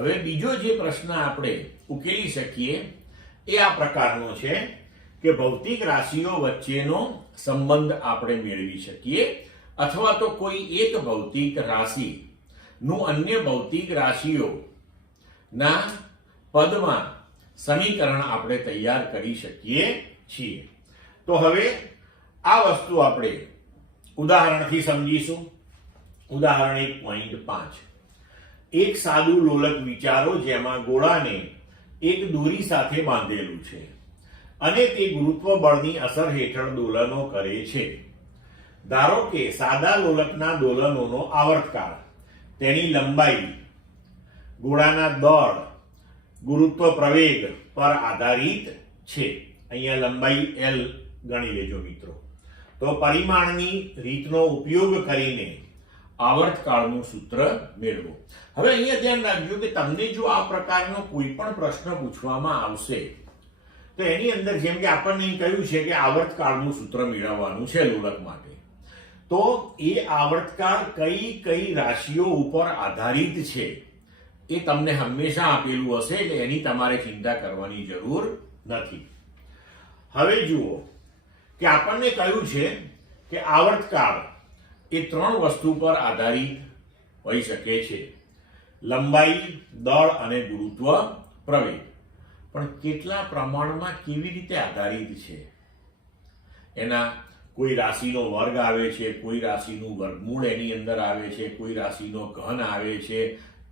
હવે બીજો જે પ્રશ્ન આપણે ઉકેલી શકીએ એ આ પ્રકારનો છે કે ભૌતિક રાશિઓ વચ્ચેનો સંબંધ આપણે મેળવી શકીએ અથવા તો કોઈ એક ભૌતિક રાશિ નું અન્ય ભૌતિક રાશિઓ ના પદમાં સમીકરણ આપણે તૈયાર કરી શકીએ છીએ। તો હવે આ વસ્તુ આપણે ઉદાહરણથી સમજીશું। ઉદાહરણ 1.5 એક સાદું લોલક વિચારો જેમાં ગોળાને એક દોરી સાથે બાંધેલું છે અને તે ગુરુત્વ બળની અસર હેઠળ દોલનો કરે છે। ધારો કે સાદા લોલકના દોલનોનો આવર્તકાળ, તેની લંબાઈ, ગોળાના દળ, ગુરુત્વ પ્રવેગ પર આધારિત છે। અહીંયા લંબાઈ L ગણી લેજો મિત્રો। તો પરિમાણની રીતનો ઉપયોગ કરીને આવર્તકાળનું સૂત્ર મેળવો। હવે અહીંયા ધ્યાન રાખજો કે તમને જો આ પ્રકારનો કોઈ પણ પ્રશ્ન પૂછવામાં આવશે તો એની અંદર જેમ કે આપણને કહ્યું છે કે આવર્તકાળનું સૂત્ર મેળવવાનું છે લોલક માટે, તો એ આવર્તકાળ કઈ કઈ રાશિઓ ઉપર આધારિત છે એ તમને હંમેશા આપેલું હશે, એટલે એની તમારે ચિંતા કરવાની જરૂર નથી। હવે જુઓ કે આપણને કહ્યું છે કે આવર્તકાળ એ ત્રણ વસ્તુ પર આધારિત હોઈ શકે છે: લંબાઈ, દળ અને ગુરુત્વ પ્રવેગ। પણ કેટલા પ્રમાણમાં, કેવી રીતે આધારિત છે? એના કોઈ રાશિનો વર્ગ આવે છે, કોઈ રાશિનું વર્ગમૂળ એની અંદર આવે છે, કોઈ રાશિનો ઘન આવે છે,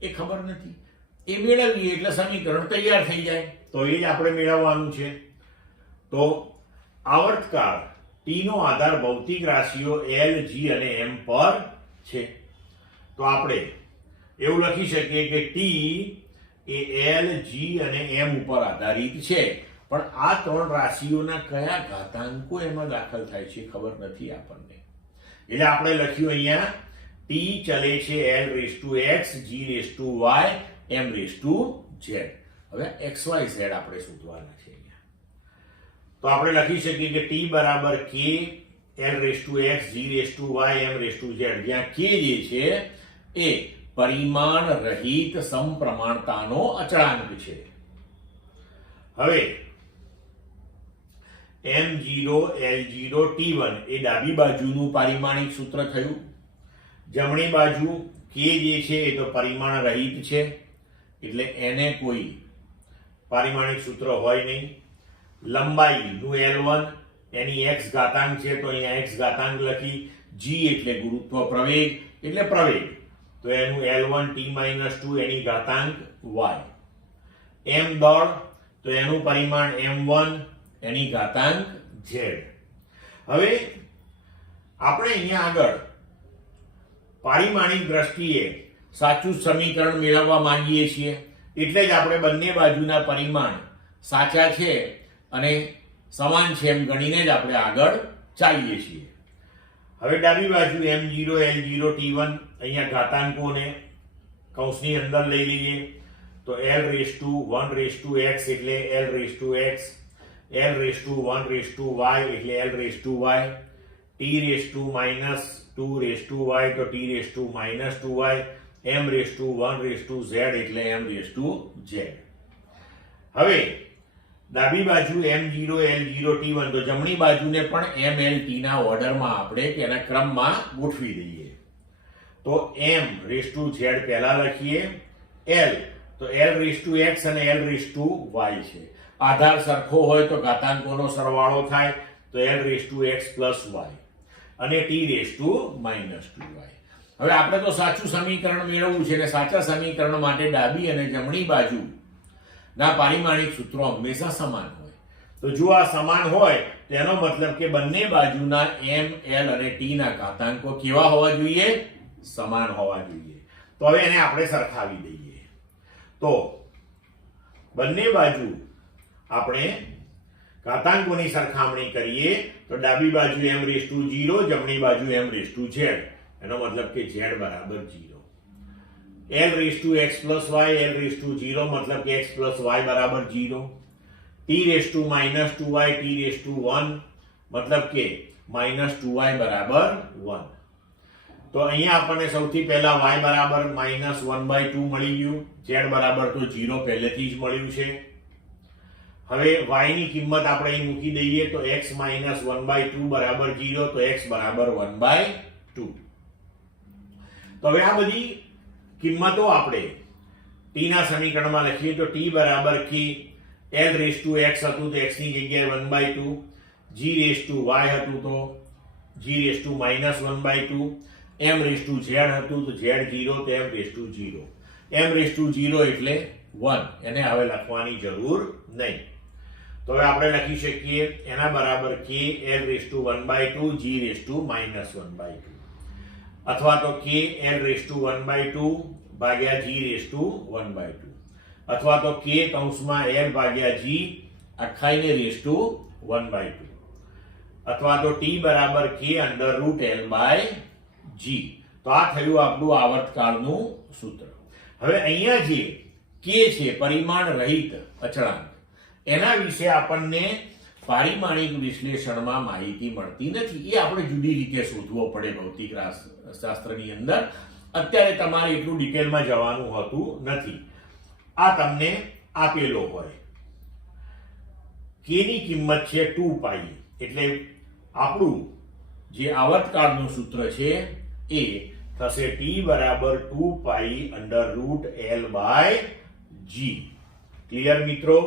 એ ખબર નથી। એ મેળવીએ એટલે સમીકરણ તૈયાર થઈ જાય, તો એ જ આપણે મેળવવાનું છે। તો આવર્તકાળ T નો આધાર ભૌતિક રાશિઓ L, G અને M પર છે। તો આપણે એવું લખી શકીએ કે T એ L, G અને M ઉપર આધારિત છે, પણ આ ત્રણ રાશિઓના કયા ઘાતાંકો એમાં દાખલ થાય છે ખબર નથી આપણને, એટલે આપણે લખ્યું અહીંયા T ચલે છે L⁻x, G⁻y, M⁻z। હવે XYZ આપણે શોધવાના છે અહીંયા, તો આપણે લખી શકીએ કે T બરાબર K L⁻x, G⁻y, M⁻z, જ્યાં K જે છે એ પરિમાણ રહિત સમપ્રમાણતાનો અચળાંક છે। હવે M0 L0 T1 એ ડાબી બાજુનું પારિમાણિક સૂત્ર થયું। જમણી બાજુ K જે છે એ તો પરિમાણ રહિત છે, એટલે એને કોઈ પારિમાણિક સૂત્ર હોય નહીં। લંબાઈનું L1 એની x ઘાતાંક છે, તો અહીંયા x ઘાતાંક લખી। G એટલે ગુરુત્વ પ્રવેગ એટલે પ્રવેગ, તો એનું L1 T-2 એની ઘાતાંક y। M દળ, તો એનું પરિમાણ M1 એની ઘાતાંક z। હવે આપણે અહીંયા આગળ પારિમાણિક દ્રષ્ટિએ સાચું સમીકરણ મેળવવા માંગીએ છીએ, એટલે જ આપણે બંને બાજુના પરિમાણ સાચા છે અને સમાન છે એમ ગણીને જ આપણે આગળ ચાલીએ છીએ। હવે ડાબી બાજુ M0 L0 T1 અહીંયા ઘાતાંકોને કૌંસની અંદર લઈ લઈએ, તો L⁻1⁻x એટલે L⁻x, L⁻1⁻y એટલે L⁻y, T⁻2⁻y તો T⁻2y, M⁻1⁻z એટલે M⁻z। હવે ડાબી બાજુ M0 L0 T1, તો જમણી બાજુને પણ M, L, T ના ઓર્ડરમાં આપણે તેના ક્રમમાં ગોઠવી દઈએ। તો M⁻z પહેલા લખીએ, L તો L⁻x અને L⁻y છે। આધાર સરખો હોય તો ઘાતાંકોનો સરવાળો થાય, તો L⁻x + y અને T⁻−2y। હવે આપણે તો સાચું સમીકરણ મેળવવું છે, અને સાચા સમીકરણ માટે ડાબી અને જમણી બાજુ ના પારિમાણિક સૂત્રો હંમેશા સમાન હોય। તો જો આ સમાન હોય તેનો મતલબ કે બંને બાજુના M, L અને T ના ઘાતાંકો કેવા હોવા જોઈએ? સમાન હોવા જોઈએ। તો હવે એને આપણે સરખાવી દઈએ, તો બંને બાજુ આપણે ઘાતાંકોની સરખામણી કરીએ તો ડાબી બાજુ M⁻0, જમણી બાજુ M⁻z, એનો મતલબ કે z બરાબર 0। L⁻x + y, L⁻0 મતલબ કે x + y બરાબર 0। T⁻2y, T⁻1 મતલબ કે -2y બરાબર 1। તો અહીંયા આપણને સૌથી પહેલા y બરાબર -1/2 મળી ગયું, z બરાબર તો 0 પહેલેથી જ મળ્યું છે. હવે y ની કિંમત આપણે અહીં મૂકી દઈએ તો x - 1/2 બરાબર 0, તો x બરાબર 1/2. તો હવે આ બધી કિંમતો આપણે t ના સમીકરણમાં લખીએ તો t બરાબર k l(x) હતું તો x ની જગ્યાએ 1/2, g(y) હતું તો g -1/2, m(z) હતું તો z0 તો m(0), m(0) એટલે 1, એને હવે લખવાની જરૂર નહીં. તો હવે આપણે લખી શકીએ એના બરાબર k l(1/2) g -1/2 અથવા તો k l(1/2) ભાગ્યા g(1/2) અથવા તો k કૌંસમાં l ભાગ્યા g આખાઈને (1/2) અથવા તો t બરાબર k √l/g. તો આ થયું આપણું આવર્તકાળનું સૂત્ર. હવે અહીંયા જે k છે પરિમાણ રહિત અચળાંક, એના વિશે આપણને પારિમાણિક વિશ્લેષણમાં માહિતી મળતી નથી. એ આપણે જુદી રીતે શોધવો પડે ભૌતિક શાસ્ત્રની અંદર. અત્યારે તમારે એટલું ડિટેલમાં જવાનું હોતું નથી. આ તમને આપેલો હોય, k ની કિંમત છે 2π, એટલે આપણું જે આવર્તકાળનું સૂત્ર છે એ થશે t બરાબર 2π √l/g. ક્લિયર મિત્રો?